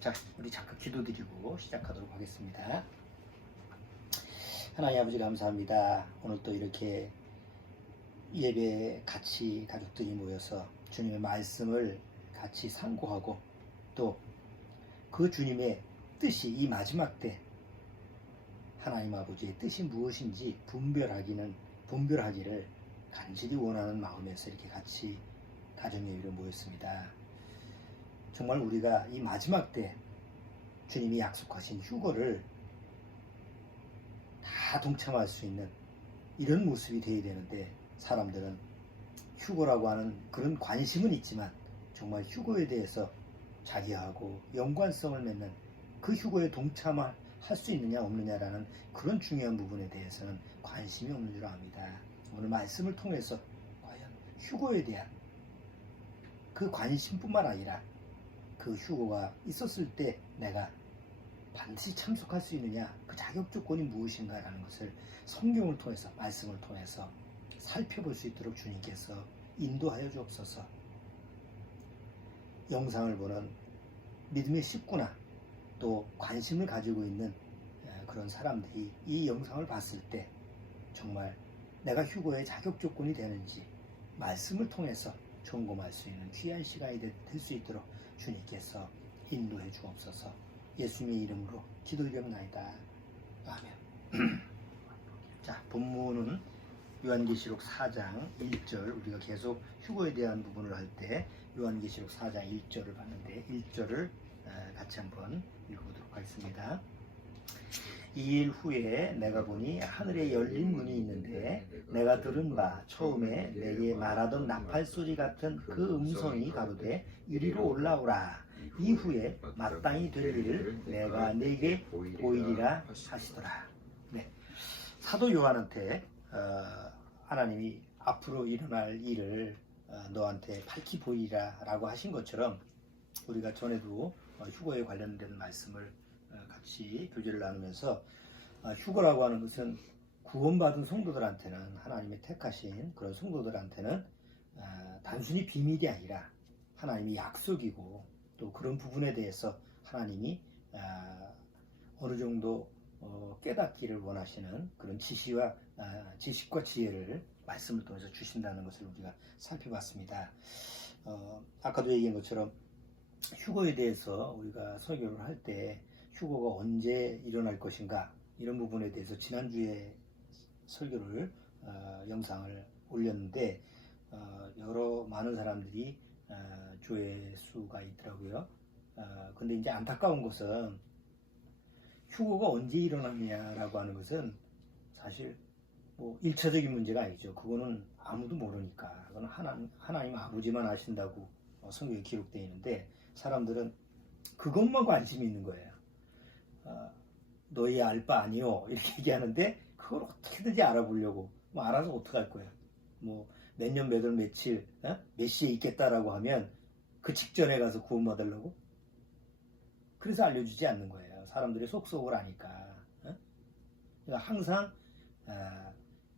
자, 우리 잠깐 기도드리고 시작하도록 하겠습니다. 하나님 아버지 감사합니다. 오늘 또 이렇게 예배 같이 가족들이 모여서 주님의 말씀을 같이 상고하고 또 그 주님의 뜻이 이 마지막 때 하나님 아버지의 뜻이 무엇인지 분별하기를 간절히 원하는 마음에서 이렇게 같이 가정예배로 모였습니다. 정말 우리가 이 마지막 때 주님이 약속하신 휴거를 다 동참할 수 있는 이런 모습이 되어야 되는데, 사람들은 휴거라고 하는 그런 관심은 있지만 정말 휴거에 대해서 자기하고 연관성을 맺는 그 휴거에 동참할 수 있느냐 없느냐라는 그런 중요한 부분에 대해서는 관심이 없는 줄 압니다. 오늘 말씀을 통해서 과연 휴거에 대한 그 관심뿐만 아니라 그 휴거가 있었을 때 내가 반드시 참석할 수 있느냐, 그 자격 조건이 무엇인가라는 것을 성경을 통해서, 말씀을 통해서 살펴볼 수 있도록 주님께서 인도하여 주옵소서. 영상을 보는 믿음의 식구나 또 관심을 가지고 있는 그런 사람들이 이 영상을 봤을 때 정말 내가 휴거의 자격 조건이 되는지 말씀을 통해서 점검할 수 있는 귀한 시간이 될 수 있도록 주님께서 인도해 주옵소서. 예수님의 이름으로 기도드립니다. 아멘. 자, 본문은 요한계시록 4장 1절, 우리가 계속 휴거에 대한 부분을 할 때 요한계시록 4장 1절을 봤는데 1절을 같이 한번 읽어보도록 하겠습니다. 2일 후에 내가 보니 하늘에 열린 문이 있는데 내가 들은 바 처음에 내게 말하던 나팔 소리 같은 그 음성이 가로되 이리로 올라오라. 이후에 마땅히 될 일을 내가 네게 보이리라 하시더라. 네. 사도 요한한테 하나님이 앞으로 일어날 일을 너한테 밝히 보이라 라고 하신 것처럼, 우리가 전에도 휴거에 관련된 말씀을 같이 교제를 나누면서 휴거라고 하는 것은 구원받은 성도들한테는, 하나님의 택하신 그런 성도들한테는 단순히 비밀이 아니라 하나님이 약속이고, 또 그런 부분에 대해서 하나님이 어느 정도 깨닫기를 원하시는 그런 지식과 지혜를 말씀을 통해서 주신다는 것을 우리가 살펴봤습니다. 아까도 얘기한 것처럼 휴거에 대해서 우리가 설교를 할 때 휴거가 언제 일어날 것인가, 이런 부분에 대해서 지난주에 설교를 영상을 올렸는데 여러 많은 사람들이 조회수가 있더라고요. 근데 이제 안타까운 것은 휴거가 언제 일어나느냐라고 하는 것은 사실 뭐 1차적인 문제가 아니죠. 그거는 아무도 모르니까. 그건 하나님 아버지만 아신다고 성경에 기록되어 있는데, 사람들은 그것만 관심이 있는 거예요. 너희 알 바 아니요 이렇게 얘기하는데, 그걸 어떻게든지 알아보려고, 뭐 알아서 어떡할 거야. 뭐 몇 년 몇 월 며칠 몇 시에 있겠다라고 하면 그 직전에 가서 구원받으려고? 그래서 알려주지 않는 거예요. 사람들이 속속을 아니까. 그러니까 항상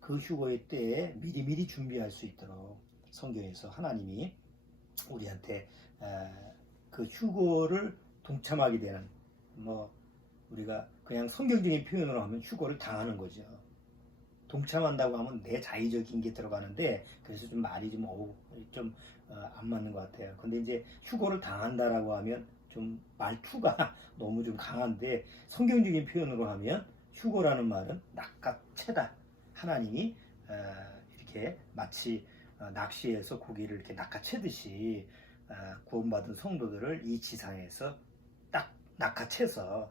그 휴거의 때에 미리미리 준비할 수 있도록 성경에서 하나님이 우리한테 그 휴거를 동참하게 되는, 뭐 우리가 그냥 성경적인 표현으로 하면 휴거를 당하는 거죠. 동참한다고 하면 내 자의적인 게 들어가는데, 그래서 좀 말이 좀 안 맞는 것 같아요. 근데 이제 휴거를 당한다라고 하면 좀 말투가 너무 좀 강한데, 성경적인 표현으로 하면 휴거라는 말은 낚아채다. 하나님이 이렇게 마치 낚시해서 고기를 이렇게 낚아채듯이 구원받은 성도들을 이 지상에서 딱 낚아채서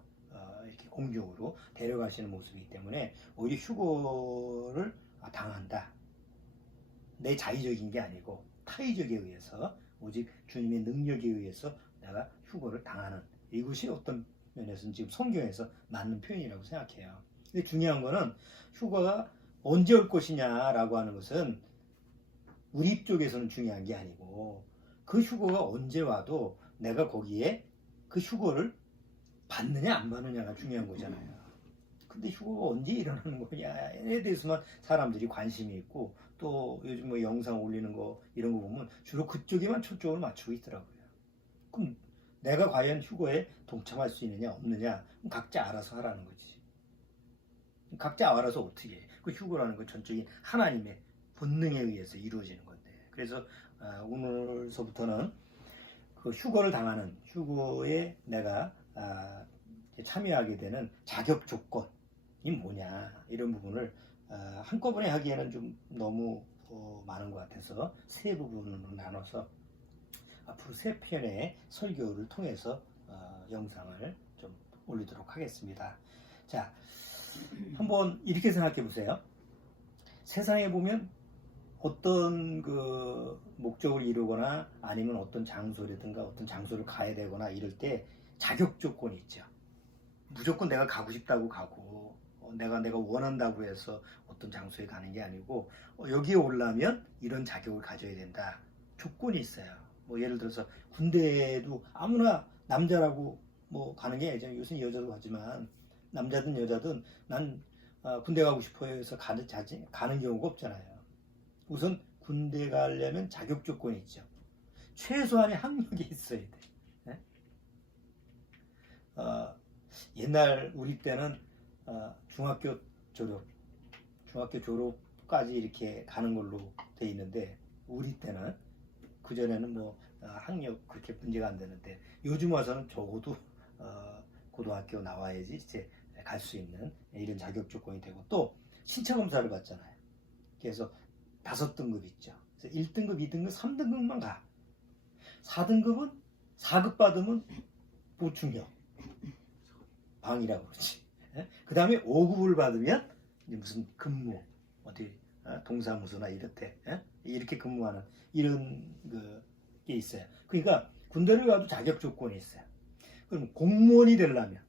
이렇게 공중으로 데려가시는 모습이기 때문에 오히려 휴거를 당한다. 내 자의적인 게 아니고 타의적에 의해서, 오직 주님의 능력에 의해서 내가 휴거를 당하는, 이것이 어떤 면에서는 지금 성경에서 맞는 표현이라고 생각해요. 근데 중요한 거는 휴거가 언제 올 것이냐라고 하는 것은 우리 쪽에서는 중요한 게 아니고, 그 휴거가 언제 와도 내가 거기에 그 휴거를 받느냐 안 받느냐가 중요한 거잖아요. 근데 휴거가 언제 일어나는 거냐에 대해서만 사람들이 관심이 있고, 또 요즘 뭐 영상 올리는 거 이런 거 보면 주로 그쪽에만 초점을 맞추고 있더라고요. 그럼 내가 과연 휴거에 동참할 수 있느냐 없느냐 각자 알아서 하라는 거지. 각자 알아서 어떻게 해. 그 휴거라는 건 전적인 하나님의 본능에 의해서 이루어지는 건데. 그래서 오늘서부터는 그 휴거를 당하는 휴거에 내가 참여하게 되는 자격 조건이 뭐냐 이런 부분을 한꺼번에 하기에는 좀 너무 많은 것 같아서 세 부분으로 나눠서 앞으로 세 편의 설교를 통해서 영상을 좀 올리도록 하겠습니다. 자, 한번 이렇게 생각해 보세요. 세상에 보면 어떤 그 목적을 이루거나 아니면 어떤 장소라든가 어떤 장소를 가야 되거나 이럴 때 자격 조건이 있죠. 무조건 내가 가고 싶다고 가고 내가 원한다고 해서 어떤 장소에 가는 게 아니고 여기에 오려면 이런 자격을 가져야 된다. 조건이 있어요. 뭐 예를 들어서 군대에도 아무나 남자라고 뭐 가는 게 아니죠. 요새 여자도 가지만 남자든 여자든 난 군대 가고 싶어요 해서 가는 경우가 없잖아요. 우선 군대 가려면 자격 조건이 있죠. 최소한의 학력이 있어야 돼. 네? 옛날 우리 때는 중학교 졸업까지 이렇게 가는 걸로 돼 있는데 우리 때는 그 전에는 뭐 학력 그렇게 문제가 안 되는데 요즘 와서는 적어도 고등학교 나와야지 이제 갈 수 있는 이런 자격 조건이 되고 또 신체 검사를 받잖아요. 그래서 5등급 있죠. 그래서 1등급, 2등급, 3등급만 가. 4등급은 4급 받으면 보충형 방이라고 그러지. 그 다음에 5급을 받으면 무슨 근무 어디 동사무소나 이렇대 이렇게 근무하는 이런 게 있어요. 그러니까 군대를 가도 자격 조건이 있어요. 그럼 공무원이 되려면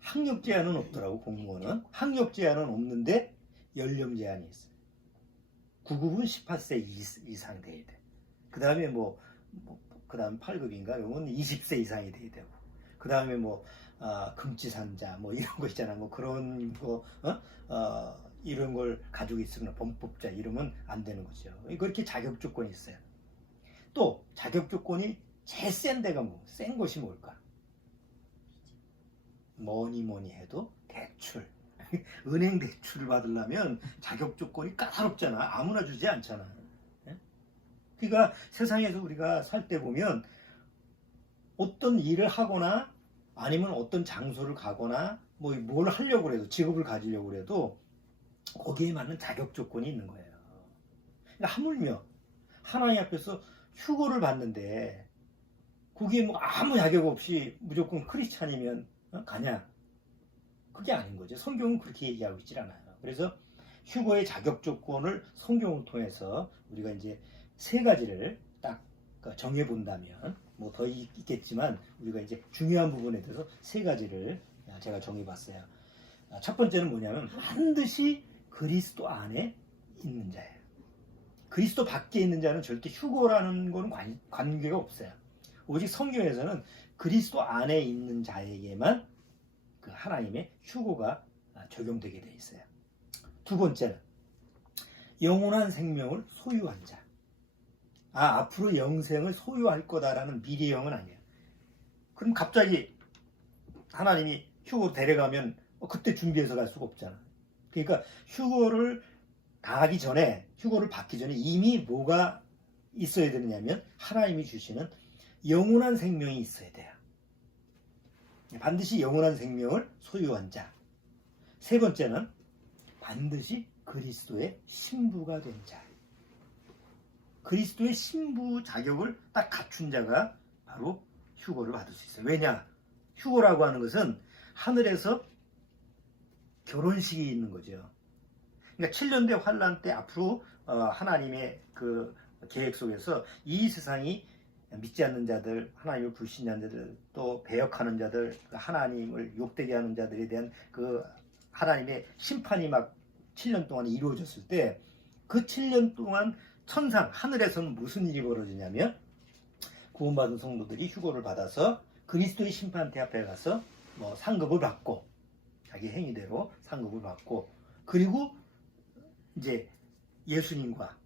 학력 제한은 없더라고. 공무원은 학력 제한은 없는데 연령 제한이 있어요. 9급은 18세 이상 돼야 돼. 그 다음에 그 다음 8급인가 이건 20세 이상이 돼야 되고 그 다음에 금지산자 이런 거 있잖아. 그런 거 이런 걸 가지고 있으면 범법자 이러면 안 되는 거죠. 그렇게 자격 조건이 있어요. 또 자격 조건이 제일 센 것이 뭘까? 뭐니 해도 대출. 은행 대출을 받으려면 자격 조건이 까다롭잖아. 아무나 주지 않잖아. 그러니까 세상에서 우리가 살 때 보면 어떤 일을 하거나 아니면 어떤 장소를 가거나 뭘 하려고 해도 직업을 가지려고 해도 거기에 맞는 자격 조건이 있는 거예요. 그러니까 하물며 하나님 앞에서 휴거를 받는데 거기에 아무 자격 없이 무조건 크리스찬이면 가냐? 그게 아닌 거죠. 성경은 그렇게 얘기하고 있질 않아요. 그래서 휴거의 자격 조건을 성경을 통해서 우리가 이제 3가지를 딱 정해 본다면 더 있겠지만 우리가 이제 중요한 부분에 대해서 3가지를 제가 정해 봤어요. 첫 번째는 뭐냐면 반드시 그리스도 안에 있는 자예요. 그리스도 밖에 있는 자는 절대 휴거라는 거는 관계가 없어요. 오직 성경에서는 그리스도 안에 있는 자에게만 그 하나님의 휴거가 적용되게 돼 있어요. 두 번째는 영원한 생명을 소유한 자. 앞으로 영생을 소유할 거다라는 미래형은 아니에요. 그럼 갑자기 하나님이 휴거로 데려가면 그때 준비해서 갈 수가 없잖아. 그러니까 휴거를 받기 전에 이미 뭐가 있어야 되느냐면 하나님이 주시는 영원한 생명이 있어야 돼요. 반드시 영원한 생명을 소유한 자. 3번째는 반드시 그리스도의 신부가 된 자. 그리스도의 신부 자격을 딱 갖춘 자가 바로 휴거를 받을 수 있어요. 왜냐? 휴거라고 하는 것은 하늘에서 결혼식이 있는 거죠. 그러니까 7년대 환란 때 앞으로 하나님의 그 계획 속에서 이 세상이 믿지 않는 자들, 하나님을 불신하는 자들, 또 배역하는 자들, 하나님을 욕되게 하는 자들에 대한 그 하나님의 심판이 7년 동안 이루어졌을 때 그 7년 동안 천상 하늘에서는 무슨 일이 벌어지냐면 구원받은 성도들이 휴거를 받아서 그리스도의 심판대 앞에 가서 상급을 받고 자기 행위대로 상급을 받고 그리고 이제 예수님과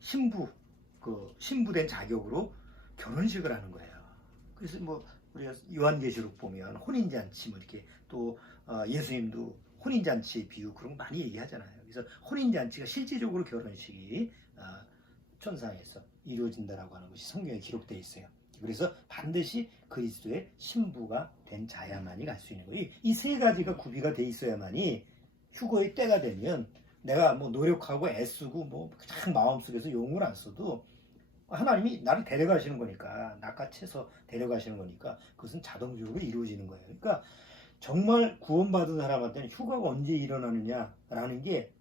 신부 그 신부된 자격으로 결혼식을 하는 거예요. 그래서 뭐 우리가 요한계시록 보면 혼인잔치 뭐 이렇게 또 예수님도 혼인잔치 비유 그런 거 많이 얘기하잖아요. 그래서 혼인잔치가 실질적으로 결혼식이 천상에서 이루어진다라고 하는 것이 성경에 기록되어 있어요. 그래서 반드시 그리스도의 신부가 된 자야만이 갈 수 있는 거예요. 이 세 가지가 구비가 돼 있어야만이 휴거의 때가 되면 내가 뭐 노력하고 애쓰고 뭐 그냥 마음속에서 용을 안 써도 하나님이 나를 데려가시는 거니까, 낚아채서 데려가시는 거니까 그것은 자동적으로 이루어지는 거예요. 그러니까 정말 구원받은 사람한테는 휴가가 언제 일어나느냐라는 게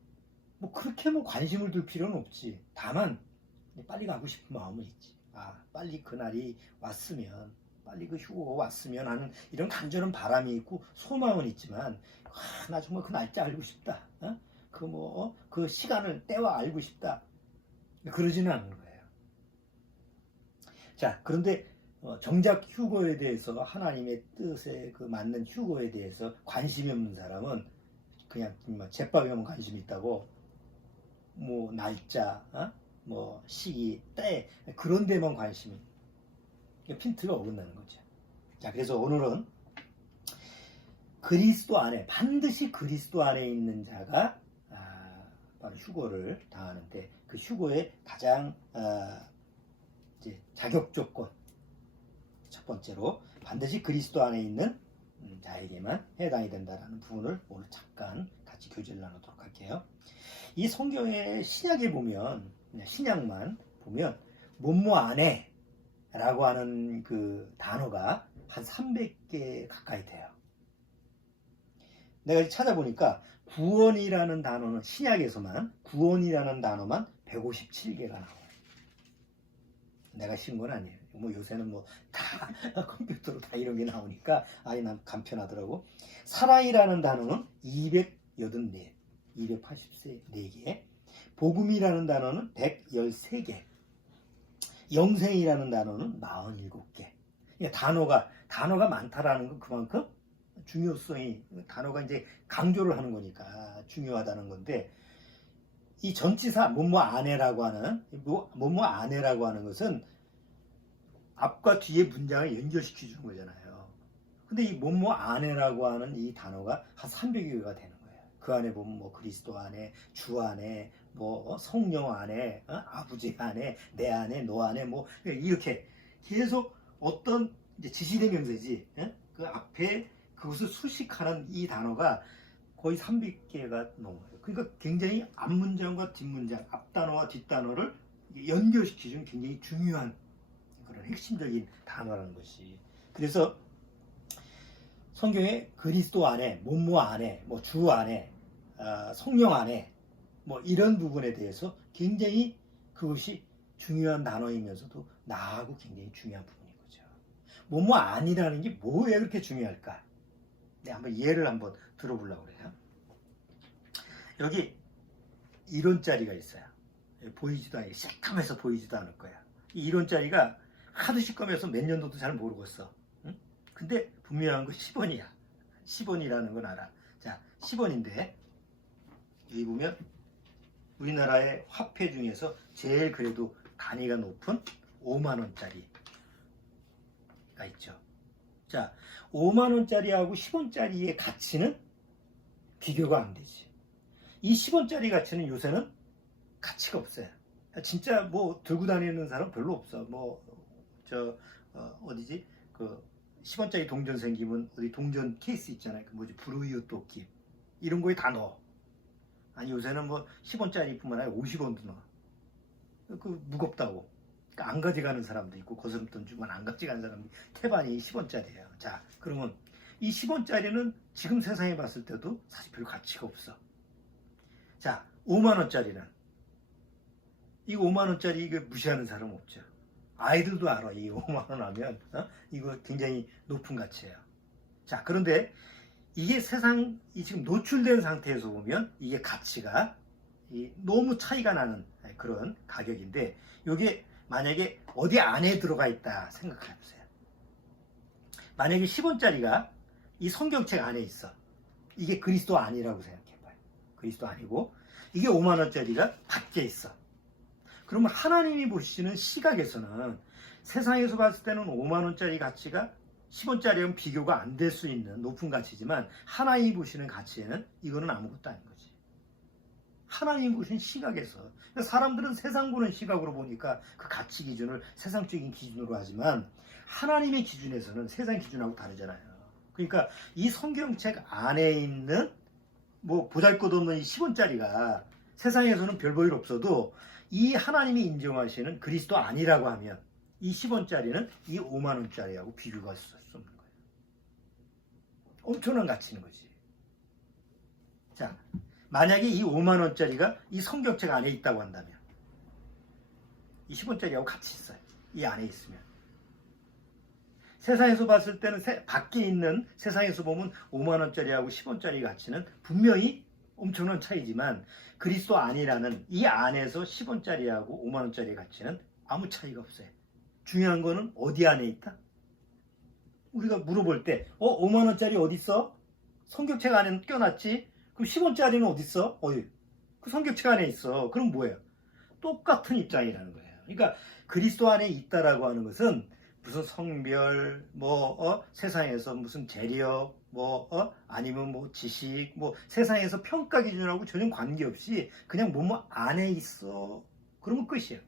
뭐 그렇게 뭐 관심을 둘 필요는 없지. 다만 빨리 가고 싶은 마음은 있지. 빨리 그날이 왔으면, 빨리 그 휴가가 왔으면 하는 이런 간절한 바람이 있고 소망은 있지만, 나 정말 그 날짜 알고 싶다. 그 시간을 때와 알고 싶다. 그러지는 않는 거예요. 자, 그런데 정작 휴거에 대해서, 하나님의 뜻에 그 맞는 휴거에 대해서 관심이 없는 사람은 그냥 제밥에만 관심이 있다고, 뭐 날짜, 뭐 시기, 때, 그런 데만 관심이, 핀트가 어긋나는 거죠. 자, 그래서 오늘은 그리스도 안에, 반드시 그리스도 안에 있는 자가 바로 휴거를 당하는데, 그 휴거의 가장 이제 자격 조건, 첫 번째로 반드시 그리스도 안에 있는 자에게만 해당이 된다라는 부분을 오늘 잠깐 같이 교제를 나누도록 할게요. 이 성경의 신약에 보면, 신약만 보면 뭐뭐 안에 라고 하는 그 단어가 한 300개 가까이 돼요. 내가 찾아보니까 구원이라는 단어는, 신약에서만 구원이라는 단어만 157개가 나와요. 내가 신 건 아니에요. 뭐 요새는 뭐 다 컴퓨터로 다 이런 게 나오니까 난 간편하더라고. 사랑이라는 단어는 284개, 복음이라는 단어는 113개, 영생이라는 단어는 47개. 그러니까 단어가 많다라는 건 그만큼 중요성이, 단어가 이제 강조를 하는 거니까 중요하다는 건데, 이 전치사 뭐뭐 안에라고 하는 것은 앞과 뒤에 문장을 연결시켜 주는 거잖아요. 근데 이 뭐뭐 안에라고 하는 이 단어가 한 300여개가 되는 거예요. 그 안에 보면 뭐 그리스도 안에, 주 안에, 뭐 성령 안에, 아버지 안에, 내 안에, 너 안에, 뭐 이렇게 계속 어떤 이제 지시대명사지, 그 앞에 그것을 수식하는 이 단어가 거의 300개가 넘어요. 그러니까 굉장히 앞문장과 뒷문장, 앞단어와 뒷단어를 연결시키는 굉장히 중요한 그런 핵심적인 단어라는 것이. 그래서 성경에 그리스도 안에, 뭐뭐 안에, 뭐 주 안에, 성령 안에, 뭐 이런 부분에 대해서 굉장히 그것이 중요한 단어이면서도 나하고 굉장히 중요한 부분인 거죠. 뭐뭐 아니라는 게 왜 그렇게 중요할까? 한번 예를 한번 들어보려고 그래요. 여기 이론짜리가 있어요. 보이지도 않아요. 새까매서 보이지도 않을 거야. 이 이론짜리가 하도 시꺼매서 몇 년도도 잘 모르겠어. 응? 근데 분명한 건 10원이야. 10원이라는 건 알아. 자, 10원인데 여기 보면 우리나라의 화폐 중에서 제일 그래도 단위가 높은 5만원짜리가 있죠. 자, 5만원짜리하고 10원짜리의 가치는 비교가 안 되지. 이 10원짜리 가치는 요새는 가치가 없어요. 진짜 뭐 들고 다니는 사람 별로 없어. 어디지? 그 10원짜리 동전 생기면 어디 동전 케이스 있잖아요. 그 뭐지? 브루이오 토끼 이런 거에 다 넣어. 아니 요새는 뭐 10원짜리뿐만 아니라 50원도 넣어. 그 무겁다고. 그러니까 안 가져가는 사람도 있고, 거스름돈 주면 안 가져가는 사람이 태반이 10원짜리예요. 자, 그러면 이 10원짜리는 지금 세상에 봤을 때도 사실 별 가치가 없어. 자, 5만원짜리는, 이 5만원짜리 이거 무시하는 사람 없죠. 아이들도 알아. 이 5만원 하면 이거 굉장히 높은 가치예요. 자, 그런데 이게 세상이 지금 노출된 상태에서 보면 이게 가치가 너무 차이가 나는 그런 가격인데, 이게 만약에 어디 안에 들어가 있다 생각해 보세요. 만약에 10원짜리가 이 성경책 안에 있어. 이게 그리스도 아니라고 생각해 봐요. 그리스도 아니고, 이게 5만원짜리가 밖에 있어. 그러면 하나님이 보시는 시각에서는 세상에서 봤을 때는 5만 원짜리 가치가 10원짜리랑 비교가 안 될 수 있는 높은 가치지만 하나님이 보시는 가치에는 이거는 아무것도 아닌 거지. 하나님이 보시는 시각에서. 그러니까 사람들은 세상 보는 시각으로 보니까 그 가치 기준을 세상적인 기준으로 하지만 하나님의 기준에서는 세상 기준하고 다르잖아요. 그러니까 이 성경책 안에 있는 뭐 보잘것없는 이 10원짜리가 세상에서는 별 볼 일 없어도 이 하나님이 인정하시는 그리스도 아니라고 하면 이 10원짜리는 이 5만 원짜리하고 비교가 할 수 없는 거예요. 엄청난 가치인 거지. 자, 만약에 이 5만 원짜리가 이 성경책 안에 있다고 한다면 이 10원짜리하고 같이 있어요. 이 안에 있으면. 세상에서 봤을 때는 밖에 있는 세상에서 보면 5만 원짜리하고 10원짜리 가치는 분명히 엄청난 차이지만 그리스도 안이라는 이 안에서 10원짜리하고 5만 원짜리 가치는 아무 차이가 없어요. 중요한 거는 어디 안에 있다? 우리가 물어볼 때 5만 원짜리 어디 있어? 성경책 안에 껴놨지? 그럼 10원짜리는 어디 있어? 그 성경책 안에 있어. 그럼 뭐예요? 똑같은 입장이라는 거예요. 그러니까 그리스도 안에 있다라고 하는 것은 무슨 성별, 세상에서 무슨 재력, 아니면 뭐 지식, 세상에서 평가 기준하고 전혀 관계없이 그냥 뭐뭐 안에 있어. 그러면 끝이에요.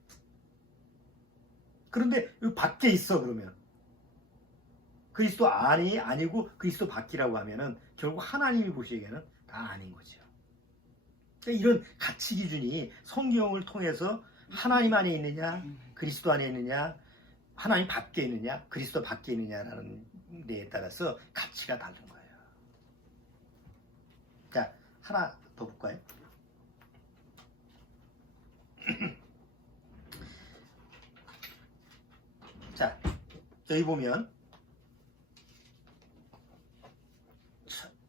그런데 여기 밖에 있어 그러면 그리스도 안이 아니고 그리스도 밖이라고 하면은 결국 하나님이 보시기에는 다 아닌 거죠. 그러니까 이런 가치 기준이 성경을 통해서 하나님 안에 있느냐, 그리스도 안에 있느냐, 하나님 밖에 있느냐, 그리스도 밖에 있느냐라는 데에 따라서 가치가 다른 거예요. 자, 하나 더 볼까요? 자, 여기 보면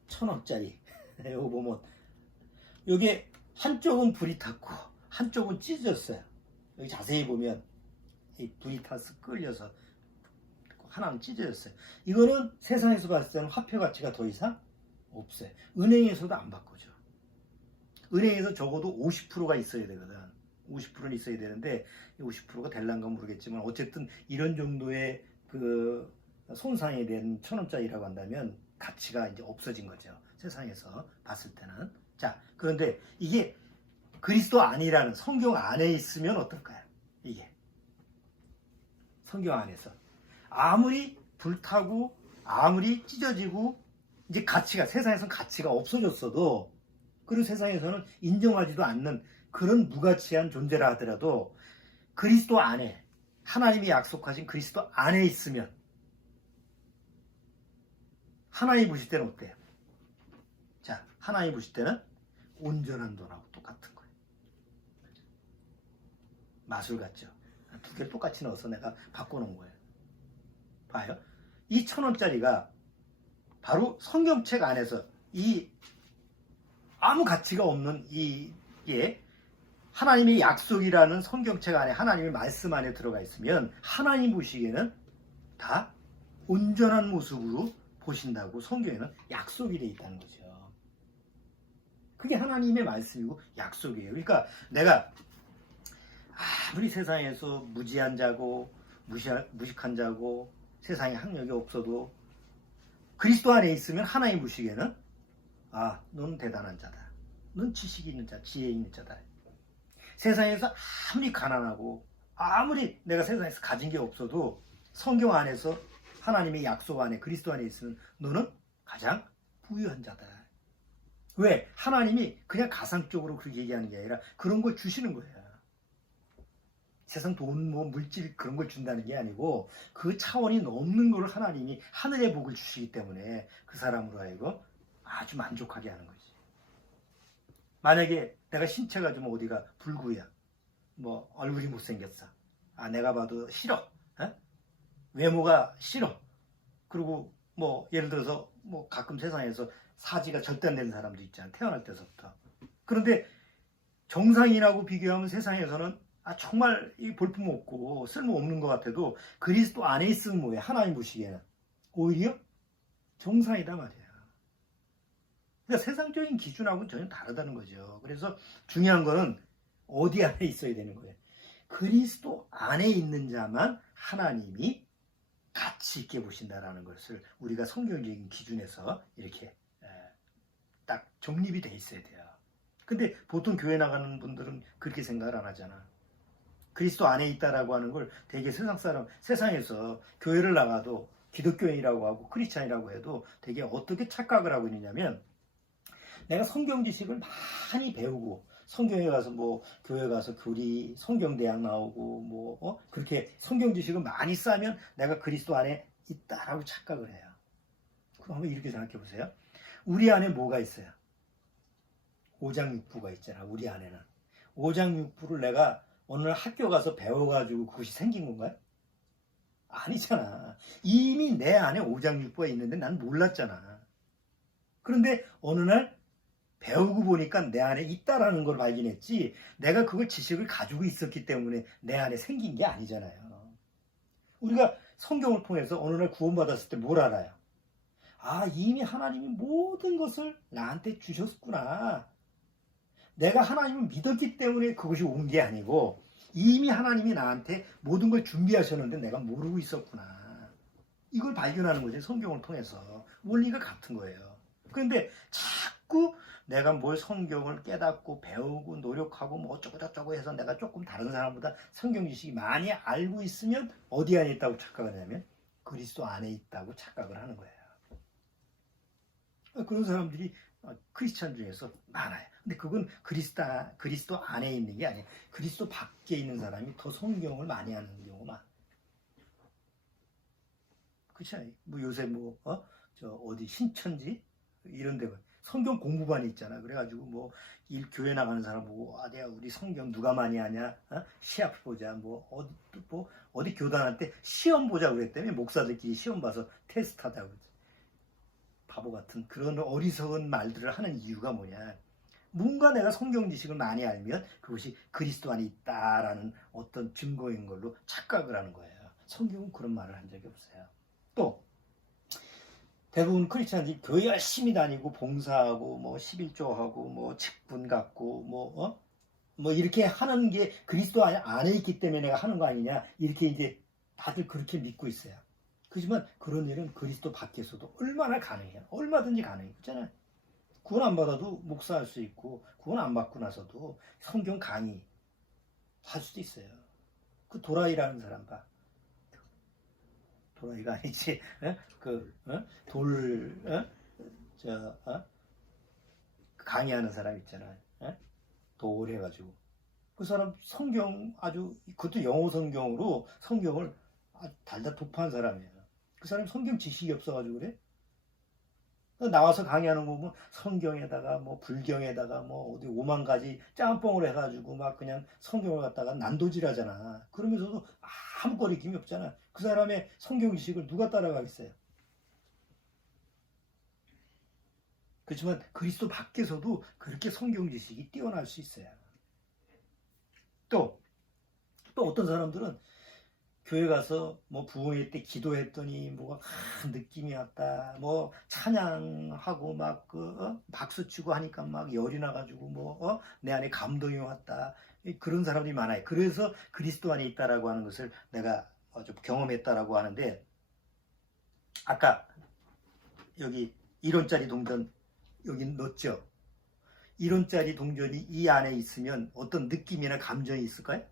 1,000원짜리 이거 보면 여기 한쪽은 불이 탔고 한쪽은 찢어졌어요. 여기 자세히 보면 이 불이 타서 끌려서 하나는 찢어졌어요. 이거는 세상에서 봤을 때는 화폐 가치가 더 이상 없어요. 은행에서도 안 바꾸죠. 은행에서 적어도 50%가 있어야 되거든. 50%는 있어야 되는데 50%가 될란가 모르겠지만 어쨌든 이런 정도의 그 손상이 된 1,000원짜리라고 한다면 가치가 이제 없어진 거죠. 세상에서 봤을 때는. 자, 그런데 이게 그리스도 안이라는 성경 안에 있으면 어떨까요? 이게 성경 안에서 아무리 불타고 아무리 찢어지고 이제 가치가 세상에서는 가치가 없어졌어도 그리고 세상에서는 인정하지도 않는 그런 무가치한 존재라 하더라도 그리스도 안에 하나님이 약속하신 그리스도 안에 있으면 하나님 보실 때는 어때요? 자, 하나님 보실 때는 온전한 돈하고 똑같은 거예요. 마술 같죠? 두 개를 똑같이 넣어서 내가 바꿔놓은 거예요. 봐요. 이 1,000원짜리가 바로 성경책 안에서 이 아무 가치가 없는 이게 하나님의 약속이라는 성경책 안에 하나님의 말씀 안에 들어가 있으면 하나님 보시기에는 다 온전한 모습으로 보신다고 성경에는 약속이 되어 있다는 거죠. 그게 하나님의 말씀이고 약속이에요. 그러니까 내가 아무리 세상에서 무지한 자고 무식한 자고 세상에 학력이 없어도 그리스도 안에 있으면 하나님 보시기에는 넌 대단한 자다. 넌 지식이 있는 자, 지혜 있는 자다. 세상에서 아무리 가난하고 아무리 내가 세상에서 가진 게 없어도 성경 안에서 하나님의 약속 안에 그리스도 안에 있으면 너는 가장 부유한 자다. 왜? 하나님이 그냥 가상적으로 그렇게 얘기하는 게 아니라 그런 걸 주시는 거예요. 세상 돈, 물질 그런 걸 준다는 게 아니고 그 차원이 넘는 걸 하나님이 하늘의 복을 주시기 때문에 그 사람으로 하여금 아주 만족하게 하는 거지. 만약에 내가 신체가 좀 어디가 불구야, 얼굴이 못생겼어, 내가 봐도 싫어, 외모가 싫어, 그리고 예를 들어서 가끔 세상에서 사지가 절단된 사람도 있잖아, 태어날 때서부터. 그런데 정상인하고 비교하면 세상에서는 정말 이 볼품없고 쓸모없는 것 같아도 그리스도 안에 있으면 뭐예요? 하나님 보시기에는 오히려 정상이다 말이야. 그러니까 세상적인 기준하고는 전혀 다르다는 거죠. 그래서 중요한 거는 어디 안에 있어야 되는 거예요. 그리스도 안에 있는 자만 하나님이 가치 있게 보신다라는 것을 우리가 성경적인 기준에서 이렇게 딱 정립이 돼 있어야 돼요. 근데 보통 교회 나가는 분들은 그렇게 생각을 안 하잖아. 그리스도 안에 있다라고 하는 걸 되게 세상에서 교회를 나가도 기독교인이라고 하고 크리스찬이라고 해도 되게 어떻게 착각을 하고 있느냐면, 내가 성경 지식을 많이 배우고 성경에 가서 뭐 교회 가서 교리 성경대학 나오고 그렇게 성경 지식을 많이 쌓으면 내가 그리스도 안에 있다라고 착각을 해요. 그럼 한번 이렇게 생각해 보세요. 우리 안에 뭐가 있어요? 오장육부가 있잖아. 우리 안에는 오장육부를 내가 오늘 학교 가서 배워가지고 그것이 생긴 건가요? 아니잖아. 이미 내 안에 오장육부가 있는데 난 몰랐잖아. 그런데 어느 날 배우고 보니까 내 안에 있다라는 걸 발견했지, 내가 그걸 지식을 가지고 있었기 때문에 내 안에 생긴 게 아니잖아요. 우리가 성경을 통해서 어느 날 구원받았을 때 뭘 알아요? 아, 이미 하나님이 모든 것을 나한테 주셨구나. 내가 하나님을 믿었기 때문에 그것이 온 게 아니고 이미 하나님이 나한테 모든 걸 준비하셨는데 내가 모르고 있었구나. 이걸 발견하는 거죠. 성경을 통해서. 원리가 같은 거예요. 그런데 자꾸 내가 뭘 성경을 깨닫고 배우고 노력하고 뭐 어쩌고저쩌고 해서 내가 조금 다른 사람보다 성경 지식이 많이 알고 있으면 어디 안에 있다고 착각을 하냐면 그리스도 안에 있다고 착각을 하는 거예요. 그런 사람들이 크리스찬 중에서 많아요. 근데 그건 그리스도 안에 있는 게 아니에요. 그리스도 밖에 있는 사람이 더 성경을 많이 하는 경우가 많아요. 그렇잖아요. 뭐 요새 어디 신천지 이런 데 성경 공부반이 있잖아. 그래가지고 뭐 교회 나가는 사람 보고 내가 우리 성경 누가 많이 하냐? 시합 보자. 어디 교단할 때 시험 보자 그랬다며. 목사들끼리 시험 봐서 테스트하자고. 바보 같은 그런 어리석은 말들을 하는 이유가 뭐냐? 뭔가 내가 성경 지식을 많이 알면 그것이 그리스도 안에 있다라는 어떤 증거인 걸로 착각을 하는 거예요. 성경은 그런 말을 한 적이 없어요. 또 대부분 크리스찬들이 교회 열심히 다니고 봉사하고 11조하고 직분 갖고 이렇게 하는 게 그리스도 안에 있기 때문에 내가 하는 거 아니냐, 이렇게 이제 다들 그렇게 믿고 있어요. 그렇지만 그런 일은 그리스도 밖에서도 얼마나 가능해요. 얼마든지 가능해요. 그렇잖아요. 구원 안 받아도 목사할 수 있고 구원 안 받고 나서도 성경 강의 할 수도 있어요. 그 도라이라는 사람 봐. 도라이가 아니지. 강의하는 사람 있잖아요. 돌 해가지고. 그 사람 성경 그것도 영어 성경으로 성경을 달달 도포한 사람이에요. 그 사람이 성경 지식이 없어가지고 그래? 나와서 강의하는 거 보면 성경에다가 불경에다가 어디 5만 가지 짬뽕을 해가지고 막 그냥 성경을 갖다가 난도질하잖아. 그러면서도 아무 거리낌이 없잖아. 그 사람의 성경 지식을 누가 따라가겠어요? 그렇지만 그리스도 밖에서도 그렇게 성경 지식이 뛰어날 수 있어요. 또 어떤 사람들은 교회 가서 부흥회 때 기도했더니 뭐가 느낌이 왔다. 찬양하고 박수 치고 하니까 막 열이 나가지고 내 안에 감동이 왔다. 그런 사람들이 많아요. 그래서 그리스도 안에 있다라고 하는 것을 내가 좀 경험했다라고 하는데, 아까 여기 1원짜리 동전 여기 넣었죠? 1원짜리 동전이 이 안에 있으면 어떤 느낌이나 감정이 있을까요?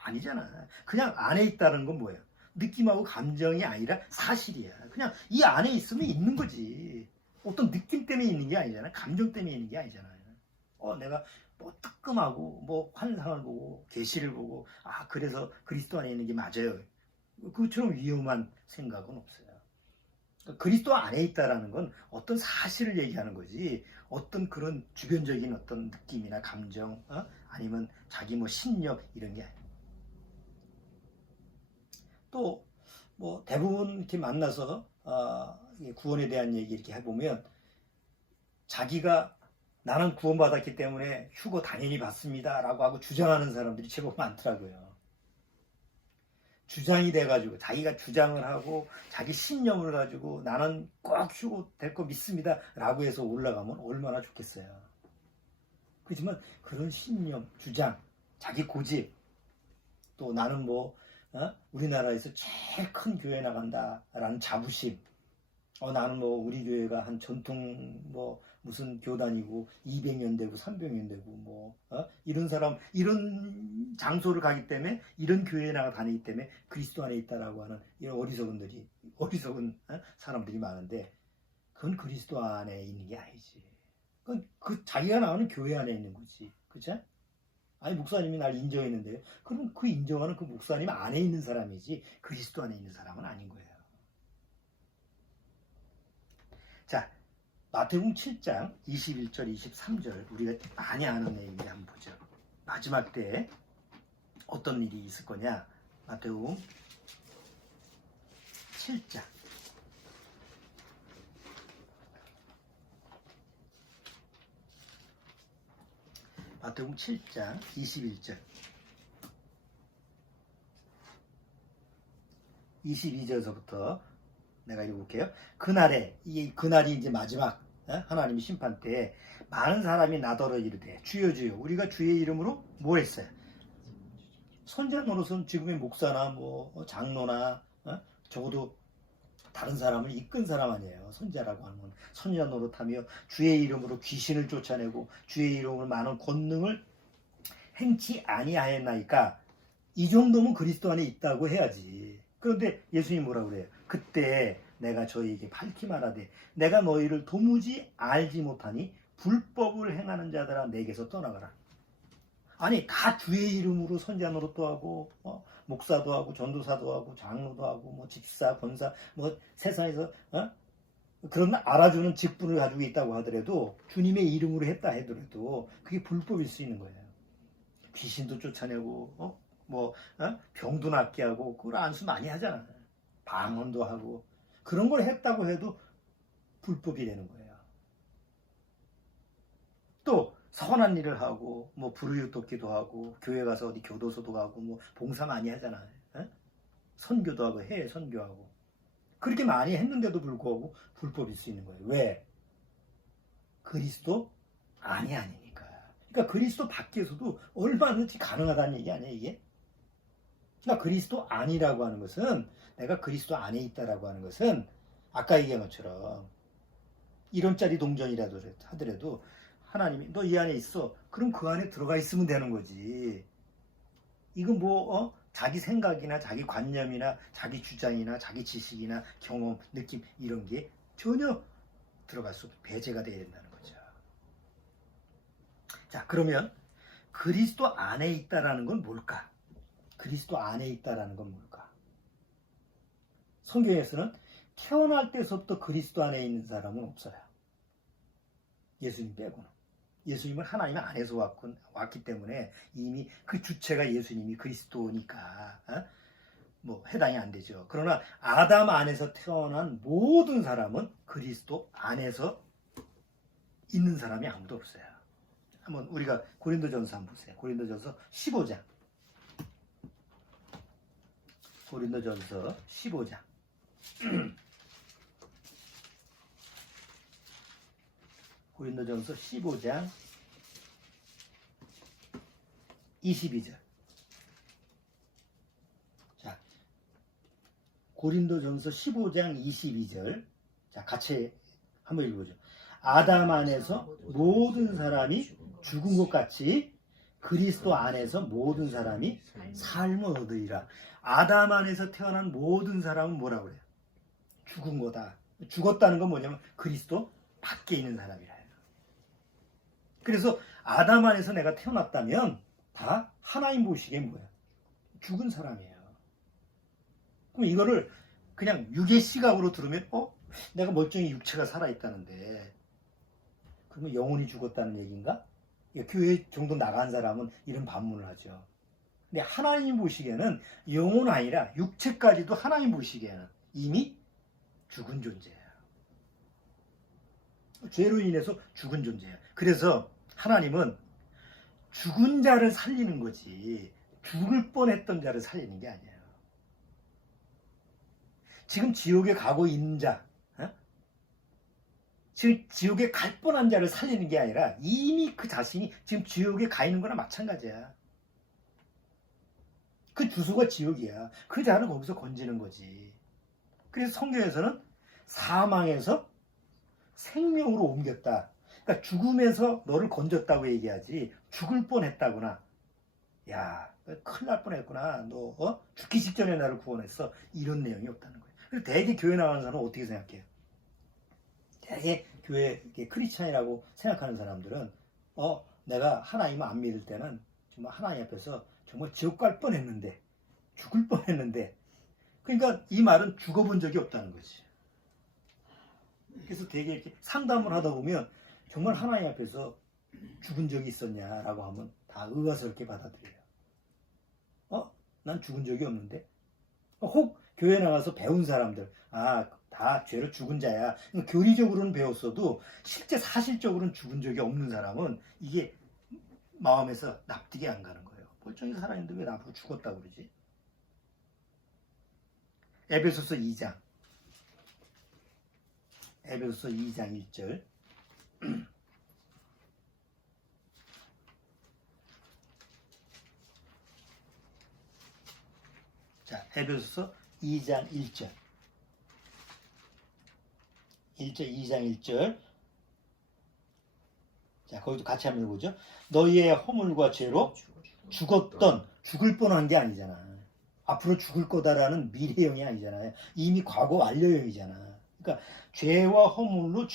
아니잖아. 그냥 안에 있다는 건 뭐예요? 느낌하고 감정이 아니라 사실이야. 그냥 이 안에 있으면 있는 거지. 어떤 느낌 때문에 있는 게 아니잖아. 감정 때문에 있는 게 아니잖아요. 내가 뜨끔하고 환상을 보고 계시를 보고 그래서 그리스도 안에 있는 게 맞아요. 그것처럼 위험한 생각은 없어요. 그리스도 안에 있다라는 건 어떤 사실을 얘기하는 거지, 어떤 그런 주변적인 어떤 느낌이나 감정, 아니면 자기 신념 이런 게 아니에요. 또 대부분 이렇게 만나서 구원에 대한 얘기 이렇게 해보면 자기가 나는 구원받았기 때문에 휴거 당연히 받습니다 라고 하고 주장하는 사람들이 제법 많더라고요. 주장이 돼가지고 자기가 주장을 하고 자기 신념을 가지고 나는 꼭 휴거 될 거 믿습니다 라고 해서 올라가면 얼마나 좋겠어요. 그렇지만 그런 신념, 주장, 자기 고집 또 나는 뭐 우리나라에서 제일 큰 교회 나간다라는 자부심. 나는 뭐 우리 교회가 한 전통 뭐 무슨 교단이고 200년 되고 300년 되고 뭐 이런 사람 이런 장소를 가기 때문에 이런 교회에 나가 다니기 때문에 그리스도 안에 있다라고 하는 이런 어리석은 사람들이 많은데 그건 그리스도 안에 있는 게 아니지. 그건 그 자기가 나오는 교회 안에 있는 거지. 그치? 아니 목사님이 날 인정했는데요. 그럼 그 인정하는 그 목사님 안에 있는 사람이지 그리스도 안에 있는 사람은 아닌 거예요. 자, 마태복음 7장 21절 23절 우리가 많이 아는 내용인데 한번 보죠. 마지막 때에 어떤 일이 있을 거냐. 마태복음 7장 마태복음 7장 21절 22절서부터 내가 읽어볼게요. 그날이 이제 마지막 하나님의 심판 때에 많은 사람이 나더러 이르되 주여 주여 우리가 주의 이름으로 뭘 했어요? 선자 노릇은 지금의 목사나 뭐 장로나 적어도 다른 사람을 이끈 사람 아니에요. 선자라고 하는 건 선자 노릇하며 주의 이름으로 귀신을 쫓아내고 주의 이름으로 많은 권능을 행치 아니하였나이까 이 정도면 그리스도 안에 있다고 해야지. 그런데 예수님이 뭐라고 그래요? 그때 내가 저희에게 밝히 말하되 내가 너희를 도무지 알지 못하니 불법을 행하는 자들아 내게서 떠나가라. 아니 다 주의 이름으로 선자 노릇도 하고 목사도 하고 전도사도 하고 장로도 하고 뭐 집사 권사 뭐 세상에서 그런 알아주는 직분을 가지고 있다고 하더라도 주님의 이름으로 했다 하더라도 그게 불법일 수 있는 거예요. 귀신도 쫓아내고 병도 낫게 하고 그걸 안수 많이 하잖아요. 방언도 하고 그런 걸 했다고 해도 불법이 되는 거예요. 또 선한 일을 하고 뭐 불우유 돕기도 하고 교회 가서 어디 교도소도 가고 뭐 봉사 많이 하잖아요. 선교도 하고 해외 선교하고 그렇게 많이 했는데도 불구하고 불법일 수 있는 거예요. 왜? 그리스도 안이 아니니까. 그러니까 그리스도 밖에서도 얼마든지 가능하다는 얘기 아니에요, 이게? 그러니까 그리스도 안이라고 하는 것은 내가 그리스도 안에 있다라고 하는 것은 아까 얘기한 것처럼 1원짜리 동전이라도 하더라도 하나님이 너 이 안에 있어. 그럼 그 안에 들어가 있으면 되는 거지. 이건 자기 생각이나 자기 관념이나 자기 주장이나 자기 지식이나 경험, 느낌 이런 게 전혀 들어갈 수 없고 배제가 돼야 된다는 거죠. 자, 그러면 그리스도 안에 있다라는 건 뭘까? 그리스도 안에 있다라는 건 뭘까? 성경에서는 태어날 때서부터 그리스도 안에 있는 사람은 없어요. 예수님 빼고는. 예수님은 하나님 안에서 왔기 때문에 이미 그 주체가 예수님이 그리스도니까 뭐 해당이 안 되죠. 그러나 아담 안에서 태어난 모든 사람은 그리스도 안에서 있는 사람이 아무도 없어요. 한번 우리가 고린도전서 한번 보세요. 고린도전서 15장. 고린도전서 15장. 고린도전서 15장 22절. 자, 고린도전서 15장 22절. 자, 같이 한번 읽어보죠. 아담 안에서 모든 사람이 죽은 것 같이 그리스도 안에서 모든 사람이 삶을 얻으리라. 아담 안에서 태어난 모든 사람은 뭐라고 그래요? 죽은 거다. 죽었다는 건 뭐냐면 그리스도 밖에 있는 사람이라 해요. 그래서 아담 안에서 내가 태어났다면 다 하나님 보시기에 뭐야? 죽은 사람이에요. 그럼 이거를 그냥 육의 시각으로 들으면 내가 멀쩡히 육체가 살아있다는데 그러면 영혼이 죽었다는 얘기인가? 교회 정도 나간 사람은 이런 반문을 하죠. 근데 하나님 보시기에는 영혼 아니라 육체까지도 하나님 보시기에는 이미 죽은 존재예요. 죄로 인해서 죽은 존재예요. 그래서 하나님은 죽은 자를 살리는 거지 죽을 뻔했던 자를 살리는 게 아니에요. 지금 지옥에 가고 있는 자, 지금 지옥에 갈 뻔한 자를 살리는 게 아니라 이미 그 자신이 지금 지옥에 가 있는 거나 마찬가지야. 그 주소가 지옥이야. 그 자를 거기서 건지는 거지. 그래서 성경에서는 사망에서 생명으로 옮겼다. 그러니까 죽음에서 너를 건졌다고 얘기하지 죽을 뻔했다거나 야 큰일 날 뻔했구나 너 죽기 직전에 나를 구원했어 이런 내용이 없다는 거예요. 그래서 대개 교회 나가는 사람은 어떻게 생각해요? 대개 교회 크리스찬이라고 생각하는 사람들은 내가 하나님을 안 믿을 때는 정말 하나님 앞에서 정말 지옥 갈 뻔했는데 죽을 뻔했는데 그러니까 이 말은 죽어본 적이 없다는 거지. 그래서 되게 이렇게 상담을 하다 보면 정말 하나님 앞에서 죽은 적이 있었냐라고 하면 다 의아스럽게 받아들여요. 난 죽은 적이 없는데. 혹 교회 나가서 배운 사람들, 다 죄로 죽은 자야. 교리적으로는 배웠어도 실제 사실적으로는 죽은 적이 없는 사람은 이게 마음에서 납득이 안 가는 거예요. 멀쩡히 살아있는데 왜 나보고 죽었다고 그러지? 에베소서 2장. 에베소서 2장 1절. 자, 에베소서 2장 1절. 2장 1절. 자, 거기도 같이 한번 읽어보죠. 너희의 허물과 죄로 죽을 뻔한 게 아니잖아. 앞으로 죽을 거다라는 미래형이 아니잖아요. 이미 과거 완료형이잖아. 그러니까 죄와 허물로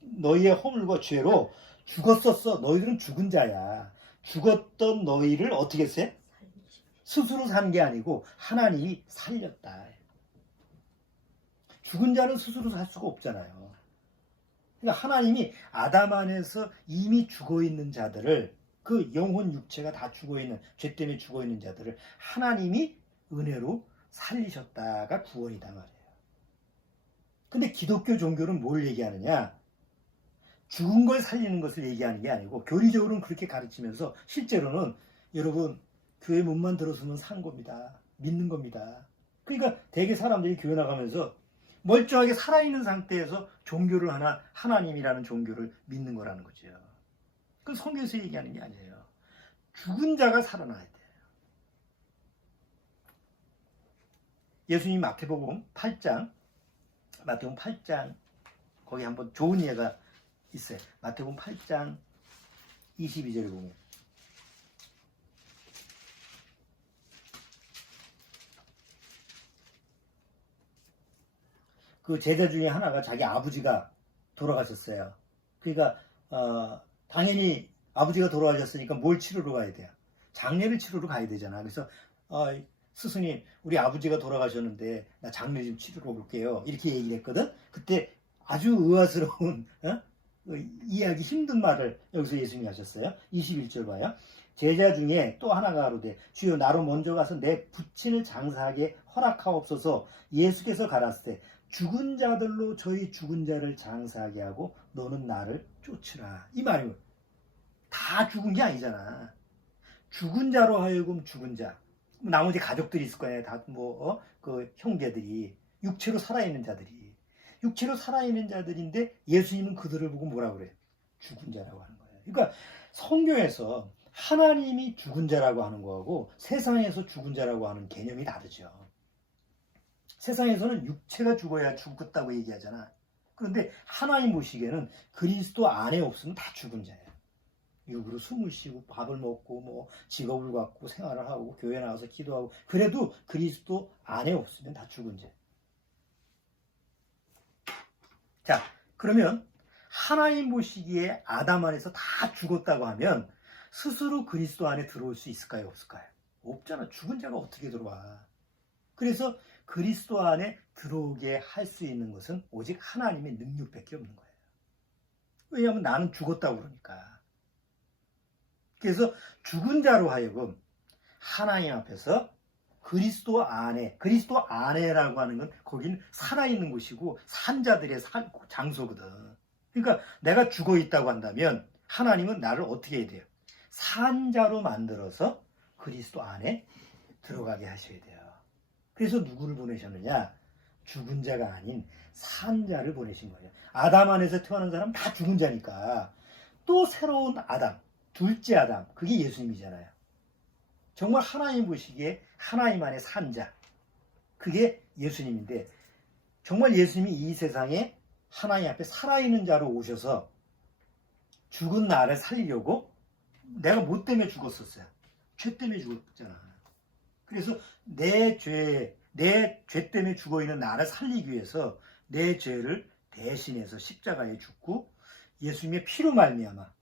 너희의 허물과 죄로 죽었었어. 너희들은 죽은 자야. 죽었던 너희를 어떻게 했어요? 스스로 산 게 아니고 하나님이 살렸다. 죽은 자는 스스로 살 수가 없잖아요. 그러니까 하나님이 아담 안에서 이미 죽어있는 자들을 그 영혼 육체가 다 죽어있는 죄 때문에 죽어있는 자들을 하나님이 은혜로 살리셨다가 구원이다 말이에요. 근데 기독교 종교는 뭘 얘기하느냐? 죽은 걸 살리는 것을 얘기하는 게 아니고 교리적으로는 그렇게 가르치면서 실제로는 여러분 교회 문만 들었으면 산 겁니다. 믿는 겁니다. 그러니까 대개 사람들이 교회 나가면서 멀쩡하게 살아있는 상태에서 종교를 하나님이라는 종교를 믿는 거라는 거죠. 그건 성경에서 얘기하는 게 아니에요. 죽은 자가 살아나야 돼요. 예수님 마태복음 8장 거기 한번 좋은 예가 있어요. 마태복음 8장 22절에 보면 그 제자 중에 하나가 자기 아버지가 돌아가셨어요. 그러니까 당연히 아버지가 돌아가셨으니까 뭘 치르러 가야 돼요? 장례를 치르러 가야 되잖아. 그래서 스승님 우리 아버지가 돌아가셨는데 나 장례 좀 치르러 올게요. 이렇게 얘기를 했거든. 그때 아주 의아스러운 이해하기 힘든 말을 여기서 예수님이 하셨어요. 21절 봐요. 제자 중에 또 하나가 가로되 주여 나로 먼저 가서 내 부친을 장사하게 허락하옵소서. 예수께서 가라사대 때 죽은 자들로 저희 죽은 자를 장사하게 하고 너는 나를 쫓으라. 이 말이면 다 죽은 게 아니잖아. 죽은 자로 하여금 죽은 자. 나머지 가족들이 있을 거예요. 다 그 형제들이 육체로 살아있는 자들이. 육체로 살아있는 자들인데 예수님은 그들을 보고 뭐라 그래요? 죽은 자라고 하는 거예요. 그러니까 성경에서 하나님이 죽은 자라고 하는 거하고 세상에서 죽은 자라고 하는 개념이 다르죠. 세상에서는 육체가 죽어야 죽었다고 얘기하잖아. 그런데 하나님 보시기에는 그리스도 안에 없으면 다 죽은 자예요. 육으로 숨을 쉬고 밥을 먹고 직업을 갖고 생활을 하고 교회 나와서 기도하고 그래도 그리스도 안에 없으면 다 죽은 자예요. 자, 그러면 하나님 보시기에 아담 안에서 다 죽었다고 하면 스스로 그리스도 안에 들어올 수 있을까요? 없을까요? 없잖아. 죽은 자가 어떻게 들어와. 그래서 그리스도 안에 들어오게 할 수 있는 것은 오직 하나님의 능력밖에 없는 거예요. 왜냐하면 나는 죽었다고 그러니까. 그래서 죽은 자로 하여금 하나님 앞에서 그리스도 안에라고 하는 건 거기는 살아있는 곳이고 산 자들의 장소거든. 그러니까 내가 죽어 있다고 한다면 하나님은 나를 어떻게 해야 돼요? 산 자로 만들어서 그리스도 안에 들어가게 하셔야 돼요. 그래서 누구를 보내셨느냐? 죽은 자가 아닌 산 자를 보내신 거예요. 아담 안에서 태어난 사람은 다 죽은 자니까 또 새로운 아담, 둘째 아담, 그게 예수님이잖아요. 정말 하나님 보시기에 하나님 안에 산 자, 그게 예수님인데, 정말 예수님이 이 세상에 하나님 앞에 살아있는 자로 오셔서 죽은 나를 살리려고, 내가 뭐 때문에 죽었었어요? 죄 때문에 죽었잖아. 그래서 내 죄 때문에 죽어있는 나를 살리기 위해서 내 죄를 대신해서 십자가에 죽고, 예수님의 피로 말미암아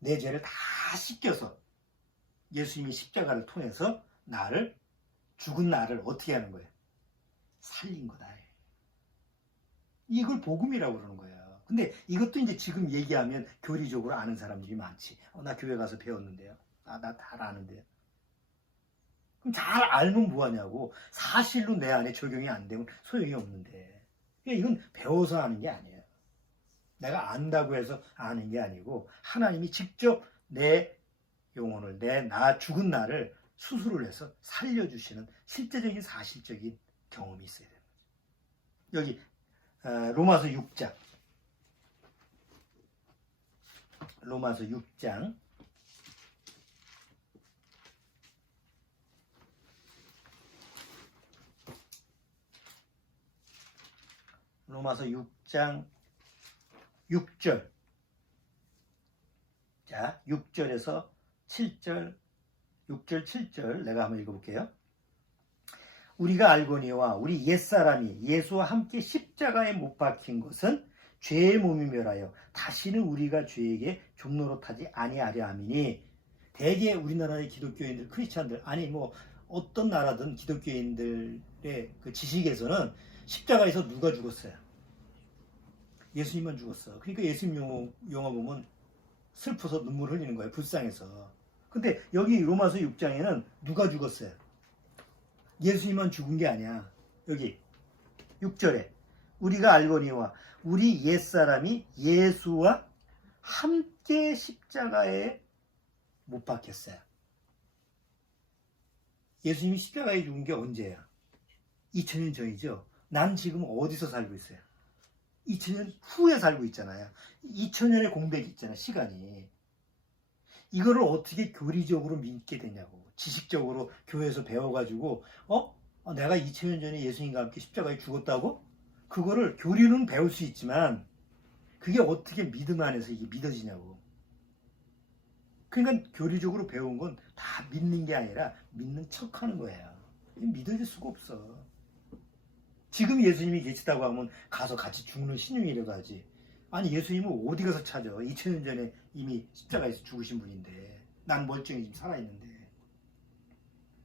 내 죄를 다 씻겨서 예수님이 십자가를 통해서 죽은 나를 어떻게 하는 거예요? 살린 거다. 이걸 복음이라고 그러는 거예요. 근데 이것도 이제 지금 얘기하면 교리적으로 아는 사람들이 많지. 나 교회 가서 배웠는데요. 나 잘 아는데요. 그럼 잘 알면 뭐하냐고. 사실로 내 안에 적용이 안 되면 소용이 없는데. 이건 배워서 아는 게 아니에요. 내가 안다고 해서 아는 게 아니고, 하나님이 직접 내 영혼을, 나 죽은 나를 수술을 해서 살려주시는 실제적인 사실적인 경험이 있어야 돼요. 여기 로마서 6장. 로마서 6장. 로마서 6장 6절. 자, 6절에서 7절, 6절, 7절 내가 한번 읽어볼게요. 우리가 알거니와 우리 옛사람이 예수와 함께 십자가에 못 박힌 것은 죄의 몸이 멸하여 다시는 우리가 죄에게 종노릇하지 아니하려 함이니, 대개 우리나라의 기독교인들, 크리스찬들, 아니 뭐 어떤 나라든 기독교인들의 그 지식에서는 십자가에서 누가 죽었어요? 예수님만 죽었어. 그러니까 예수님 영화 보면 슬퍼서 눈물 흘리는 거예요. 불쌍해서. 근데 여기 로마서 6장에는 누가 죽었어요? 예수님만 죽은 게 아니야. 여기 6절에 우리가 알거니와 우리 옛사람이 예수와 함께 십자가에 못 박혔어요. 예수님이 십자가에 죽은 게 언제야? 2000년 전이죠. 난 지금 어디서 살고 있어요? 2000년 후에 살고 있잖아요. 2000년의 공백이 있잖아요. 시간이. 이거를 어떻게 교리적으로 믿게 되냐고. 지식적으로 교회에서 배워가지고 내가 2000년 전에 예수님과 함께 십자가에 죽었다고? 그거를 교리는 배울 수 있지만 그게 어떻게 믿음 안에서 이게 믿어지냐고. 그러니까 교리적으로 배운 건 다 믿는 게 아니라 믿는 척하는 거예요. 믿어질 수가 없어. 지금 예수님이 계시다고 하면 가서 같이 죽는 신용이라도 하지. 아니 예수님은 어디 가서 찾아. 2000년 전에 이미 십자가에서 죽으신 분인데 난 멀쩡히 지금 살아있는데.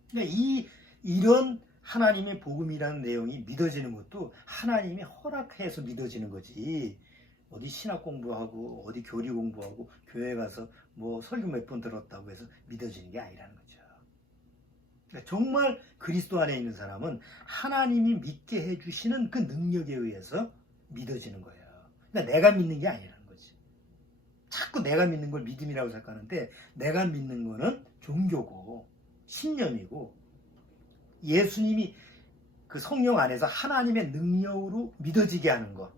그러니까 이런 하나님의 복음이라는 내용이 믿어지는 것도 하나님이 허락해서 믿어지는 거지. 어디 신학 공부하고 어디 교리 공부하고 교회 가서 뭐 설교 몇 번 들었다고 해서 믿어지는 게 아니라는 거죠. 그러니까 정말 그리스도 안에 있는 사람은 하나님이 믿게 해주시는 그 능력에 의해서 믿어지는 거예요. 그러니까 내가 믿는 게 아니라는 거지. 자꾸 내가 믿는 걸 믿음이라고 생각하는데, 내가 믿는 거는 종교고 신념이고, 예수님이 그 성령 안에서 하나님의 능력으로 믿어지게 하는 것,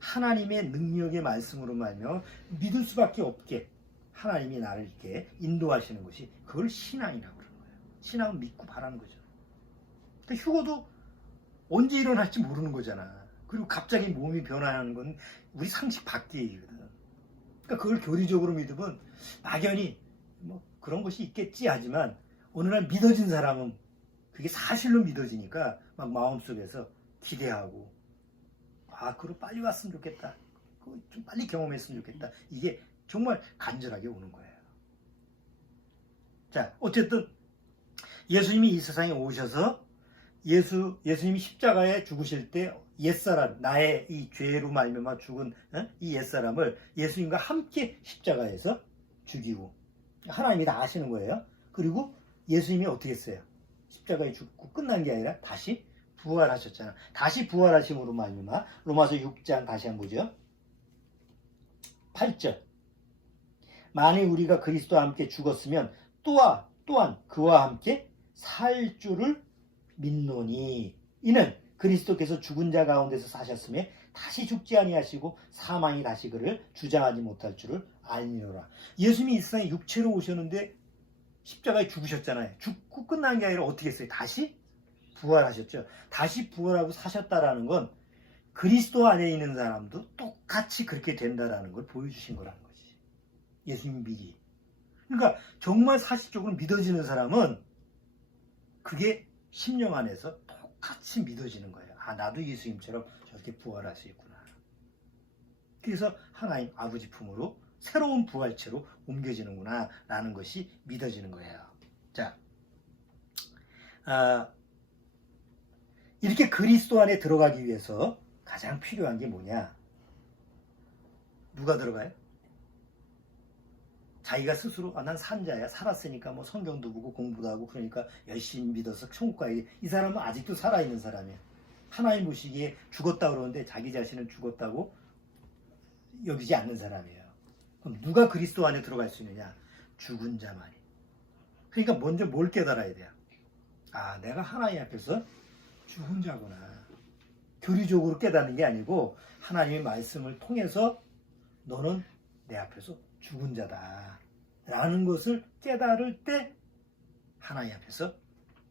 하나님의 능력의 말씀으로 말며 믿을 수밖에 없게 하나님이 나를 이렇게 인도하시는 것이, 그걸 신앙이라고 그러는 거예요. 신앙은 믿고 바라는 거죠. 근데 휴고도 언제 일어날지 모르는 거잖아. 그리고 갑자기 몸이 변화하는 건 우리 상식 밖의 얘기거든. 그러니까 그걸 교리적으로 믿으면 막연히 뭐 그런 것이 있겠지 하지만, 어느 날 믿어진 사람은 그게 사실로 믿어지니까 막 마음속에서 기대하고, 그거 빨리 왔으면 좋겠다. 그거 좀 빨리 경험했으면 좋겠다. 이게 정말 간절하게 오는 거예요. 자, 어쨌든 예수님이 이 세상에 오셔서 예수님이 십자가에 죽으실 때 옛사람, 나의 이 죄로 말미암아 죽은 이 옛사람을 예수님과 함께 십자가에서 죽이고, 하나님이 다 아시는 거예요. 그리고 예수님이 어떻게 했어요? 십자가에 죽고 끝난 게 아니라 다시 부활하셨잖아. 다시 부활하심으로 말미암아, 로마서 6장 다시 한번 보죠. 8절. 만일 우리가 그리스도와 함께 죽었으면 또한 그와 함께 살 줄을 믿노니, 이는 그리스도께서 죽은 자 가운데서 사셨음에 다시 죽지 아니하시고 사망이 다시 그를 주장하지 못할 줄을 알미노라. 예수님이 이 세상에 육체로 오셨는데 십자가에 죽으셨잖아요. 죽고 끝난 게 아니라 어떻게 했어요? 다시 부활하셨죠. 다시 부활하고 사셨다라는 건 그리스도 안에 있는 사람도 똑같이 그렇게 된다라는 걸 보여주신 거라는 거지. 예수님 미리. 그러니까 정말 사실적으로 믿어지는 사람은 그게 심령 안에서 똑같이 믿어지는 거예요. 아, 나도 예수님처럼 저렇게 부활할 수 있구나. 그래서 하나님 아버지 품으로 새로운 부활체로 옮겨지는구나 라는 것이 믿어지는 거예요. 자, 이렇게 그리스도 안에 들어가기 위해서 가장 필요한 게 뭐냐? 누가 들어가요? 자기가 스스로 난 산자야, 살았으니까 뭐 성경도 보고 공부도 하고 그러니까 열심히 믿어서 천국 가야지. 이 사람은 아직도 살아있는 사람이야. 하나님 보시기에 죽었다 그러는데 자기 자신은 죽었다고 여기지 않는 사람이에요. 그럼 누가 그리스도 안에 들어갈 수 있느냐? 죽은 자만이. 그러니까 먼저 뭘 깨달아야 돼요? 아, 내가 하나님 앞에서 죽은 자구나. 교리적으로 깨닫는 게 아니고 하나님의 말씀을 통해서 너는 내 앞에서 죽은 자다 라는 것을 깨달을 때 하나님 앞에서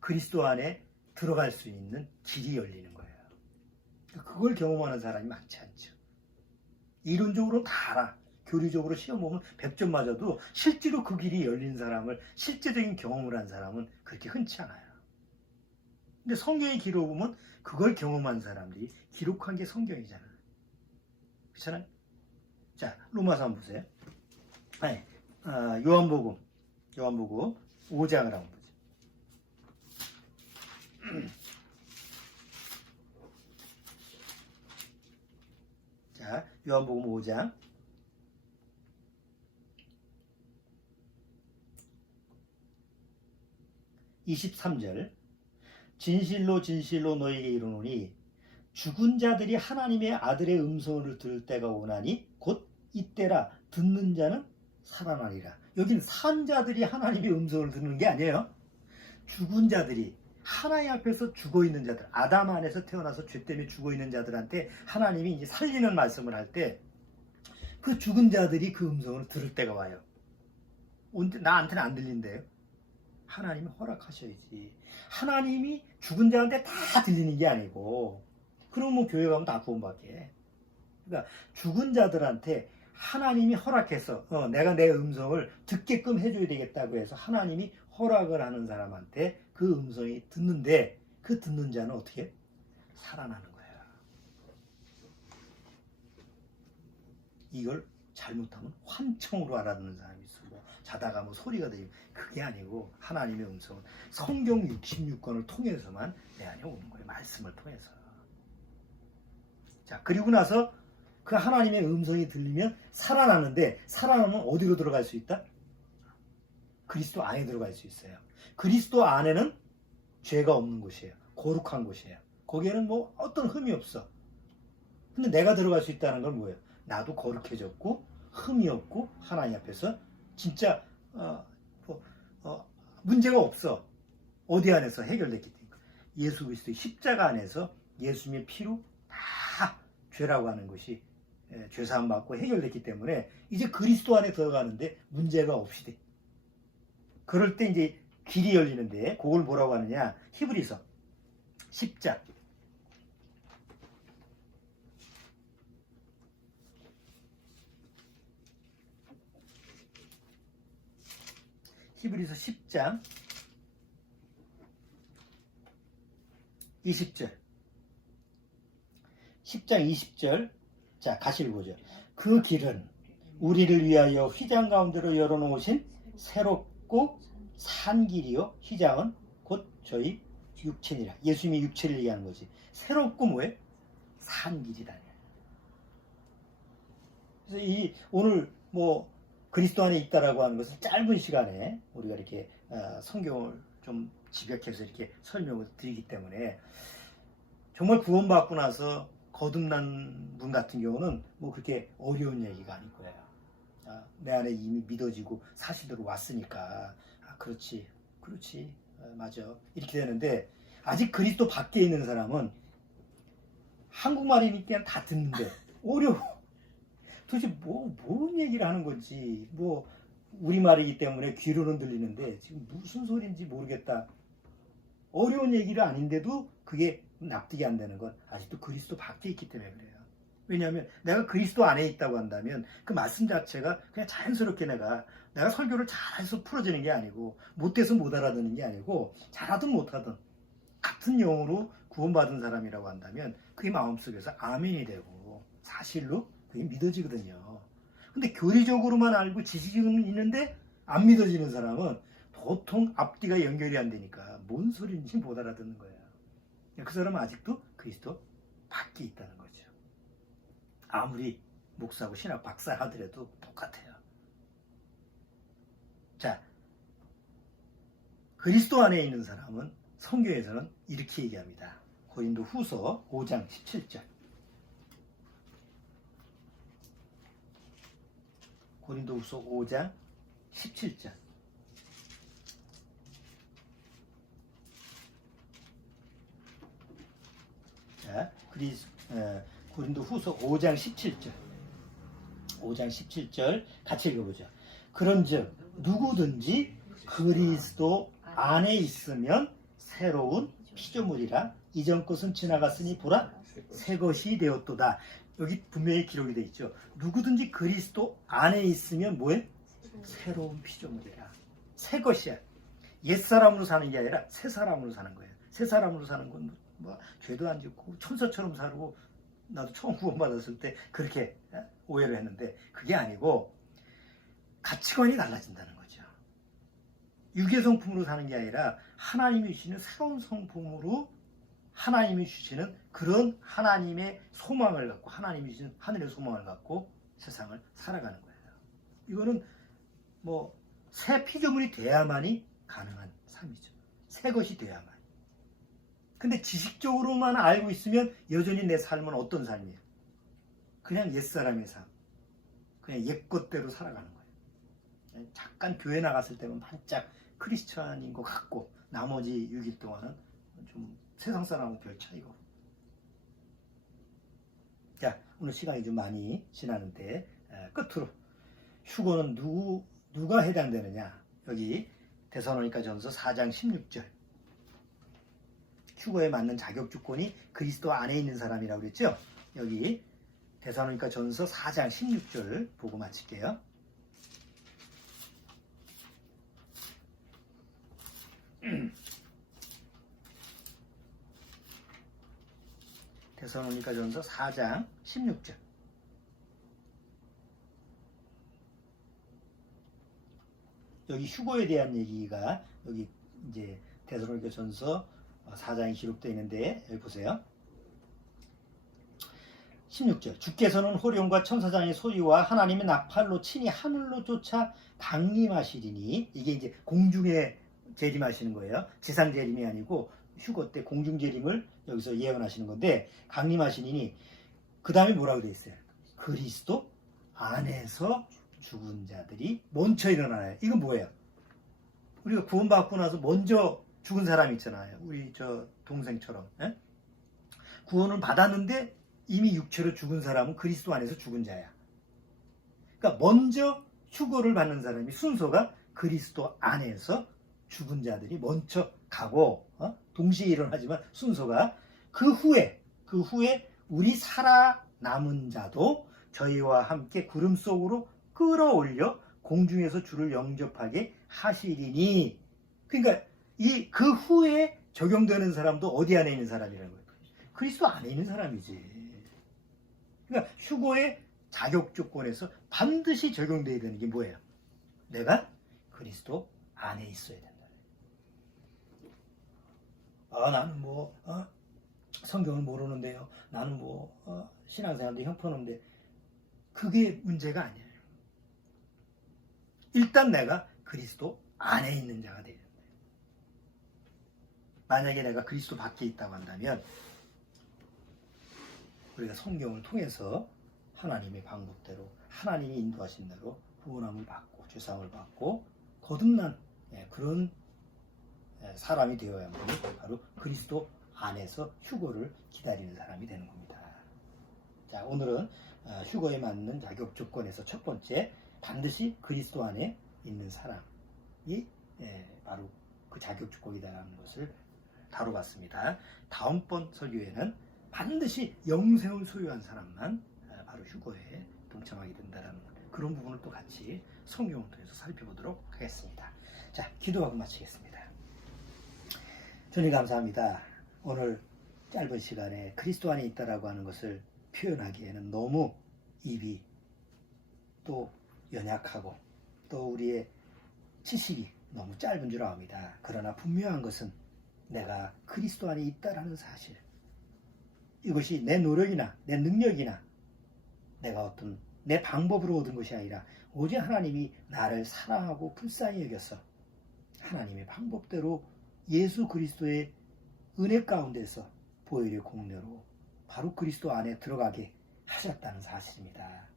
그리스도 안에 들어갈 수 있는 길이 열리는 거예요. 그걸 경험하는 사람이 많지 않죠. 이론적으로 다 알아. 교리적으로 시험 보면 100점 맞아도 실제로 그 길이 열린 사람을, 실제적인 경험을 한 사람은 그렇게 흔치 않아요. 근데 성경의 기록을 보면 그걸 경험한 사람들이 기록한 게 성경이잖아. 그렇잖아요? 자, 로마서 한번 보세요. 아니, 요한복음 5장을 한번 보죠. 자, 요한복음 5장 23절. 진실로 진실로 너에게 이르노니 죽은 자들이 하나님의 아들의 음성을 들을 때가 오나니 곧 이때라. 듣는 자는 살아나리라. 여기는 산 자들이 하나님의 음성을 듣는 게 아니에요. 죽은 자들이, 하나님 앞에서 죽어있는 자들, 아담 안에서 태어나서 죄 때문에 죽어있는 자들한테 하나님이 이제 살리는 말씀을 할 때 그 죽은 자들이 그 음성을 들을 때가 와요. 나한테는 안 들린대요. 하나님이 허락하셔야지. 하나님이 죽은 자한테 다 들리는 게 아니고, 그럼 뭐 교회 가면 다 구원받게. 그러니까 죽은 자들한테 하나님이 허락해서 내가 내 음성을 듣게끔 해줘야 되겠다고 해서 하나님이 허락을 하는 사람한테 그 음성이 듣는데, 그 듣는 자는 어떻게? 살아나는 거야. 이걸 잘못하면 환청으로 알아듣는 사람이 있어. 자다가 뭐 소리가 들리면 그게 아니고 하나님의 음성은 성경 66권을 통해서만 내 안에 오는 거예요. 말씀을 통해서. 자, 그리고 나서 그 하나님의 음성이 들리면 살아나는데, 살아나면 어디로 들어갈 수 있다? 그리스도 안에 들어갈 수 있어요. 그리스도 안에는 죄가 없는 곳이에요. 거룩한 곳이에요. 거기에는 뭐 어떤 흠이 없어. 근데 내가 들어갈 수 있다는 건 뭐예요? 나도 거룩해졌고 흠이 없고 하나님 앞에서 진짜 문제가 없어. 어디 안에서 해결됐기 때문에. 예수 그리스도의 십자가 안에서 예수님의 피로 다 죄라고 하는 것이 죄사함 받고 해결됐기 때문에 이제 그리스도 안에 들어가는데 문제가 없이 돼. 그럴 때 이제 길이 열리는데, 그걸 뭐라고 하느냐? 히브리서 10장 20절 10장 20절. 자, 같이 읽어보죠. 그 길은 우리를 위하여 휘장 가운데로 열어놓으신 새롭고 산 길이요. 휘장은 곧 저희 육체니라. 예수님의 육체를 얘기하는 거지. 새롭고 뭐예요? 산 길이다. 그래서 오늘 뭐 그리스도 안에 있다라고 하는 것을 짧은 시간에 우리가 이렇게 성경을 좀 집약해서 이렇게 설명을 드리기 때문에, 정말 구원받고 나서 거듭난 분 같은 경우는 뭐 그렇게 어려운 얘기가 아닐 거예요. 내 안에 이미 믿어지고 사실대로 왔으니까 그렇지 맞아 이렇게 되는데, 아직 그리스도 밖에 있는 사람은 한국말이니까 다 듣는데 어려워. 도대체 뭔 얘기를 하는 건지, 우리말이기 때문에 귀로는 들리는데 지금 무슨 소리인지 모르겠다. 어려운 얘기가 아닌데도 그게 납득이 안 되는 건 아직도 그리스도 밖에 있기 때문에 그래요. 왜냐하면 내가 그리스도 안에 있다고 한다면 그 말씀 자체가 그냥 자연스럽게 내가 설교를 잘해서 풀어지는 게 아니고 못해서 못 알아듣는 게 아니고 잘하든 못하든 같은 영으로 구원받은 사람이라고 한다면 그게 마음속에서 아멘이 되고 사실로 그게 믿어지거든요. 근데 교리적으로만 알고 지식은 있는데 안 믿어지는 사람은 보통 앞뒤가 연결이 안 되니까 뭔 소리인지 못 알아듣는 거예요. 그 사람은 아직도 그리스도 밖에 있다는 거죠. 아무리 목사고 신학 박사 하더라도 똑같아요. 자, 그리스도 안에 있는 사람은 성경에서는 이렇게 얘기합니다. 고린도 후서 5장 17절. 고린도 후서 5장 17절. 자, 고린도 후서 5장 17절. 5장 17절 같이 읽어보죠. 그런즉 누구든지 그리스도 안에 있으면 새로운 피조물이라 이전 것은 지나갔으니 보라 새 것이 되었도다. 여기 분명히 기록이 되어 있죠. 누구든지 그리스도 안에 있으면 뭐해? 새로운 피조물이라. 새 것이야. 옛사람으로 사는 게 아니라 새 사람으로 사는 거예요. 새 사람으로 사는 건 뭐 죄도 안 짓고 천사처럼 살고, 나도 처음 구원받았을 때 그렇게 오해를 했는데 그게 아니고 가치관이 달라진다는 거죠. 유괴 성품으로 사는 게 아니라 하나님이 주시는 새로운 성품으로 하나님이 주시는 그런 하나님의 소망을 갖고, 하나님이 주시는 하늘의 소망을 갖고 세상을 살아가는 거예요. 이거는 뭐 새 피조물이 돼야만이 가능한 삶이죠. 새 것이 돼야만. 근데 지식적으로만 알고 있으면 여전히 내 삶은 어떤 삶이에요? 그냥 옛사람의 삶. 그냥 옛것대로 살아가는 거예요. 잠깐 교회 나갔을 때는 반짝 크리스천인 것 같고 나머지 6일 동안은 좀 세상 사람하고 별 차이가 없고. 자, 오늘 시간이 좀 많이 지나는데 끝으로 휴거는 누가 해당되느냐? 여기 데살로니가 전서 4장 16절. 휴거에 맞는 자격 조건이 그리스도 안에 있는 사람이라고 그랬죠? 여기 데살로니가 전서 4장 16절 보고 마칠게요. 데살로니가 전서 4장 16절. 여기 휴거에 대한 얘기가 여기 이제 데살로니가 전서 4장에 기록되어 있는데 여기 보세요. 16절. 주께서는 호련과 천사장의 소리와 하나님의 나팔로 친히 하늘로 쫓아 강림하시리니, 이게 이제 공중에 재림하시는 거예요. 지상 재림이 아니고 휴거 때 공중 재림을 여기서 예언하시는 건데, 강림하시니 그 다음에 뭐라고 되어 있어요? 그리스도 안에서 죽은 자들이 먼저 일어나요. 이건 뭐예요? 우리가 구원받고 나서 먼저 죽은 사람 있잖아요. 우리 저 동생처럼. 에? 구원을 받았는데 이미 육체로 죽은 사람은 그리스도 안에서 죽은 자야. 그러니까 먼저 휴거를 받는 사람이 순서가 그리스도 안에서 죽은 자들이 먼저 가고, 동시에 일어나지만 순서가 그 후에 우리 살아남은 자도 저희와 함께 구름 속으로 끌어올려 공중에서 주를 영접하게 하시리니. 그러니까 그 후에 적용되는 사람도 어디 안에 있는 사람이라는 거예요? 그리스도 안에 있는 사람이지. 그러니까 휴거의 자격 조건에서 반드시 적용돼야 되는 게 뭐예요? 내가 그리스도 안에 있어야 된다. 나는 성경을 모르는데요. 나는 신앙생활도 형편없는데, 그게 문제가 아니에요. 일단 내가 그리스도 안에 있는 자가 돼야 된다. 만약에 내가 그리스도 밖에 있다고 한다면 우리가 성경을 통해서 하나님의 방법대로, 하나님이 인도하신 대로 구원함을 받고 죄사함을 받고 거듭난 그런 사람이 되어야만 바로 그리스도 안에서 휴거를 기다리는 사람이 되는 겁니다. 자, 오늘은 휴거에 맞는 자격 조건에서 첫 번째, 반드시 그리스도 안에 있는 사람이 바로 그 자격조건이다라는 것을 다뤄봤습니다. 다음번 설교에는 반드시 영생을 소유한 사람만 바로 휴거에 동참하게 된다는 그런 부분을 또 같이 성경을 통해서 살펴보도록 하겠습니다. 자, 기도하고 마치겠습니다. 주님 감사합니다. 오늘 짧은 시간에 그리스도 안에 있다라고 하는 것을 표현하기에는 너무 입이 또 연약하고 또 우리의 지식이 너무 짧은 줄 압니다. 그러나 분명한 것은 내가 그리스도 안에 있다라는 사실, 이것이 내 노력이나 내 능력이나 내가 어떤 내 방법으로 얻은 것이 아니라 오직 하나님이 나를 사랑하고 불쌍히 여겨서 하나님의 방법대로 예수 그리스도의 은혜 가운데서 보혈의 공로로 바로 그리스도 안에 들어가게 하셨다는 사실입니다.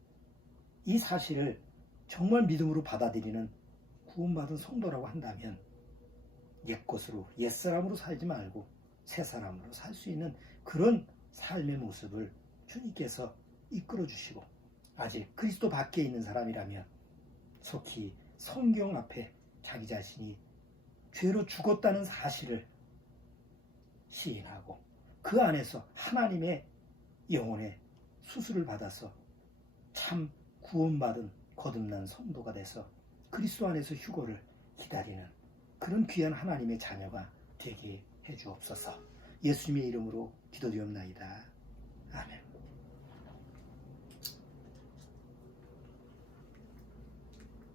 이 사실을 정말 믿음으로 받아들이는 구원받은 성도라고 한다면 옛것으로 옛사람으로 살지 말고 새사람으로 살 수 있는 그런 삶의 모습을 주님께서 이끌어 주시고, 아직 그리스도 밖에 있는 사람이라면 속히 성경 앞에 자기 자신이 죄로 죽었다는 사실을 시인하고 그 안에서 하나님의 영혼의 수술을 받아서 참 구원받은 거듭난 성도가 돼서 그리스도 안에서 휴거를 기다리는 그런 귀한 하나님의 자녀가 되게 해주옵소서. 예수님의 이름으로 기도드리옵나이다. 아멘.